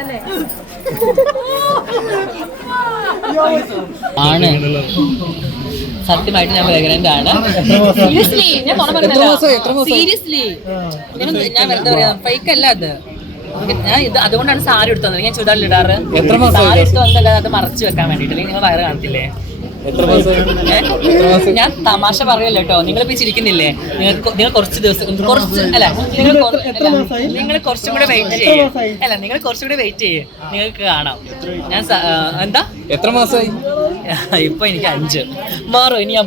ആണ് സത്യമായിട്ട് ഞാൻ പ്രഗ്നന്റ് ആണ്. സീരിയസ്ലി ഞാൻ സീരിയസ്ലി ഞാൻ വെറുതെ പറയാം, ഫേക്ക് അല്ല അത്. ഞാൻ ഇത് അതുകൊണ്ടാണ് സാരി എടുത്തു വന്നത്. ഞാൻ ചുരിദാറിൽ ഇടാറ്. സാരി എടുത്ത് വന്നല്ല അത് മറച്ചു വെക്കാൻ വേണ്ടിട്ട്. അല്ലെങ്കിൽ നിങ്ങൾ വയറ് കാണത്തില്ലേ? ഞാൻ തമാശ പറയല്ലോ കേട്ടോ. നിങ്ങളിപ്പോ ചിരിക്കുന്നില്ലേ? നിങ്ങൾ കുറച്ച് ദിവസം അല്ല നിങ്ങൾ കുറച്ചും കൂടെ വെയിറ്റ് ചെയ്യേ. അല്ല നിങ്ങൾ കുറച്ചും കൂടെ വെയിറ്റ് ചെയ്യേ, നിങ്ങൾക്ക് കാണാം. ഞാൻ എന്താ എത്ര മാസമായി? ഇപ്പൊ എനിക്ക് 5 മാറും. ഇനി ഞാൻ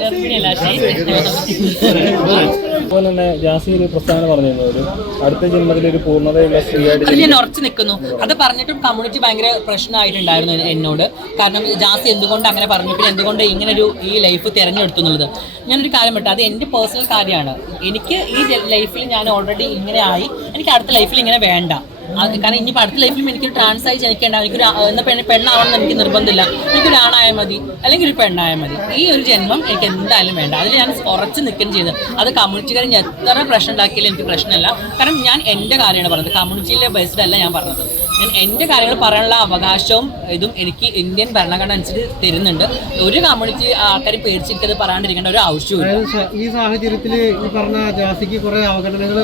ഗർഭിണിയല്ല. അതുപോലെ തന്നെ ജാസി ഒരു പ്രസ്താവന പറഞ്ഞിരുന്നു, ഒരു അടുത്ത ജന്മത്തിൽ ഒരു പൂർണ്ണതയുള്ള സ്ത്രീയായിട്ട്. അത് ഞാൻ ഉറച്ചു നിൽക്കുന്നു. അത് പറഞ്ഞിട്ടും കമ്മ്യൂണിറ്റി ഭയങ്കര പ്രശ്നമായിട്ടുണ്ടായിരുന്നു എന്നോട്. കാരണം ജാസി എന്തുകൊണ്ട് അങ്ങനെ പറഞ്ഞു, പിന്നെ എന്തുകൊണ്ട് ഇങ്ങനൊരു ഈ ലൈഫ് തിരഞ്ഞെടുത്തു എന്നുള്ളത്. ഞാനൊരു കാര്യം വിട്ടു, അത് എൻ്റെ പേഴ്സണൽ കാര്യമാണ്. എനിക്ക് ഈ ലൈഫിൽ ഞാൻ ഓൾറെഡി ഇങ്ങനെ ആയി, എനിക്ക് അടുത്ത ലൈഫിൽ ഇങ്ങനെ വേണ്ട. കാരണം ഇനിയിപ്പോൾ അടുത്ത ലൈഫിലും എനിക്കൊരു ട്രാൻസ് ആയി ജനിക്കേണ്ട. എനിക്കൊരു എന്താ പെണ്ണാവണമെന്ന് എനിക്ക് നിർബന്ധമില്ല. എനിക്കൊരു ആണായാൽ മതി, അല്ലെങ്കിൽ ഒരു പെണ്ണായാൽ മതി. ഈ ഒരു ജന്മം എനിക്ക് എന്തായാലും വേണ്ട. അതിൽ ഞാൻ ഉറച്ച് നിൽക്കുകയും ചെയ്ത്. അത് കമ്മ്യൂണിറ്റിക്കാരൻ എത്ര പ്രശ്നം ഉണ്ടാക്കിയാലും എനിക്ക് പ്രശ്നമല്ല. കാരണം ഞാൻ എൻ്റെ കാര്യമാണ് പറഞ്ഞത്, കമ്മ്യൂണിറ്റിയിലെ ബേസ്ഡ് അല്ല ഞാൻ പറഞ്ഞത്. ഞാൻ എൻ്റെ കാര്യങ്ങൾ പറയാനുള്ള അവകാശവും ഇതും എനിക്ക് ഇന്ത്യൻ ഭരണഘടന അനുസരിച്ച് തരുന്നുണ്ട്. ഒരു കമ്മ്യൂണിറ്റി ആൾക്കാർ പേടിച്ചിട്ടത് പറയാണ്ടിരിക്കേണ്ട ഒരു ആവശ്യമില്ല. ഈ സാഹചര്യത്തിൽ ഈ പറഞ്ഞ ജാസിക്ക് കുറെ അവഗണനകൾ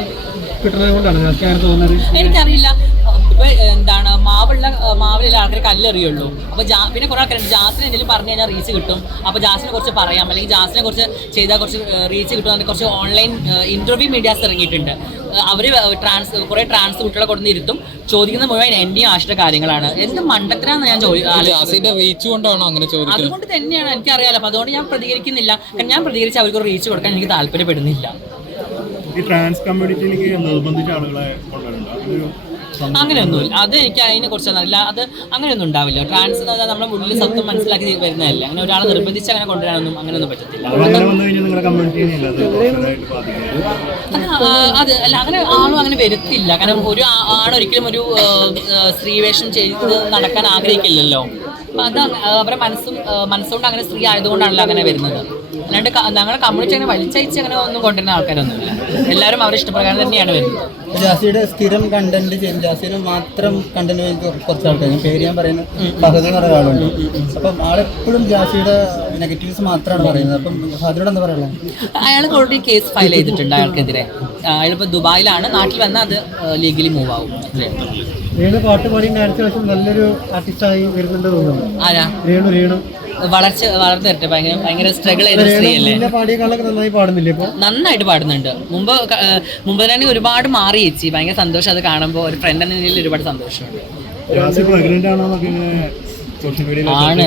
കിട്ടുന്നത് കൊണ്ടാണ് തോന്നുന്നത്. എനിക്കറിയില്ല. ഇപ്പൊ എന്താണ് മാവിലുള്ള ആൾക്കാർ കല്ലെറിയുള്ളൂ. അപ്പൊ പിന്നെ കുറെ ആൾക്കാരുണ്ട് ജാസിന് എന്തെങ്കിലും പറഞ്ഞു കഴിഞ്ഞാൽ റീച്ച് കിട്ടും. അപ്പൊ ജാസിനെ കുറിച്ച് പറയാം, അല്ലെങ്കിൽ ജാസിനെ കുറിച്ച് ചെയ്താൽ കുറച്ച് റീച്ച് കിട്ടും. അതിന് കുറച്ച് ഓൺലൈൻ ഇന്റർവ്യൂ മീഡിയാസ് ഇറങ്ങിയിട്ടുണ്ട്. അവര് കുറെ ട്രാൻസ് കുട്ടികളെ കൊടുത്ത് ഇരുത്തും. ചോദിക്കുന്ന മുഴുവൻ എന്റെയും ആശ്രിത കാര്യങ്ങളാണ്. എന്ത് മണ്ടത്തിനാന്ന് ഞാൻ അതുകൊണ്ട് തന്നെയാണ് എനിക്കറിയാലോ. അപ്പൊ അതുകൊണ്ട് ഞാൻ പ്രതികരിക്കുന്നില്ല. കാരണം ഞാൻ പ്രതികരിച്ച് അവർക്ക് റീച്ച് കൊടുക്കാൻ എനിക്ക് താല്പര്യപ്പെടുന്നില്ല. ഈ ട്രാൻസ് കമ്മ്യൂണിറ്റിയിലേക്ക് നിർബന്ധിച്ച ആളുകളെ അങ്ങനെയൊന്നുമില്ല. അത് എനിക്ക് അതിനെ കുറിച്ചൊന്നും അറിയില്ല. അത് അങ്ങനെയൊന്നും ഉണ്ടാവില്ല. ട്രാൻസ് എന്ന് പറഞ്ഞാൽ നമ്മുടെ ഉള്ളിൽ സത്യം മനസ്സിലാക്കി വരുന്നതല്ല. അങ്ങനെ ഒരാളെ നിർബന്ധിച്ച് അങ്ങനെ കൊണ്ടുവരാനൊന്നും അങ്ങനെയൊന്നും പറ്റത്തില്ല. അത് അല്ല, അങ്ങനെ ആളും അങ്ങനെ വരത്തില്ല. കാരണം ഒരു ആണൊരിക്കലും ഒരു സ്ത്രീവേഷം ചെയ്ത് നടക്കാൻ ആഗ്രഹിക്കില്ലല്ലോ. അത് അവരുടെ മനസ്സുകൊണ്ട് അങ്ങനെ സ്ത്രീ ആയതുകൊണ്ടാണല്ലോ അങ്ങനെ വരുന്നത്. അല്ലാണ്ട് ഞങ്ങളുടെ കമ്മ്യൂണിറ്റി അങ്ങനെ വലിച്ചയച്ച് അങ്ങനെ ഒന്നും കൊണ്ടുവരുന്ന ആൾക്കാരൊന്നുമില്ല. എല്ലാവരും അവരുടെ ഇഷ്ടപ്രകാരം തന്നെയാണ് വരുന്നത്. ജാസിയുടെ സ്ഥിരം കണ്ടന്റ് ചെയ്യും, ജാസിയുടെ മാത്രം കണ്ടന്റ് കുറച്ച് ആൾക്കാർ, പേര് ഞാൻ പറയുന്നത് പകുതി എന്ന് പറയുന്ന ആളുണ്ട്. അപ്പം ആളെപ്പോഴും ജാസിയുടെ നെഗറ്റീവ്സ് മാത്രമാണ് പറയുന്നത്. അപ്പം അതിനോട് എന്താ പറയുക? അയാൾക്ക് ഓൾറെഡി കേസ് ഫയൽ ചെയ്തിട്ടുണ്ട് അയാൾക്കെതിരെ. അയാളിപ്പോൾ ദുബായിലാണ്. നാട്ടിൽ വന്നാൽ അത് ലീഗലി മൂവ് ആവും. രേണു പാട്ട് പാടി ഡാൻസ് കളിച്ച് നല്ലൊരു ആർട്ടിസ്റ്റായി വരുന്നുണ്ട് തോന്നുന്നു. ആരാ? രേണു വളർന്നു വരട്ടെ. ഭയങ്കര സ്ട്രഗിൾ ചെയ്ത സ്ത്രീയല്ലേ. നന്നായി പാടുന്നില്ലേ? ഇപ്പോൾ നന്നായിട്ട് പാടുന്നുണ്ട്. മുമ്പ് തന്നെ ഒരുപാട് മാറി ചേച്ചി. ഭയങ്കര സന്തോഷം അത് കാണുമ്പോൾ. ഒരു ഫ്രണ്ട് എന്ന നിലയിൽ ഒരുപാട് സന്തോഷമുണ്ട്. ആണ്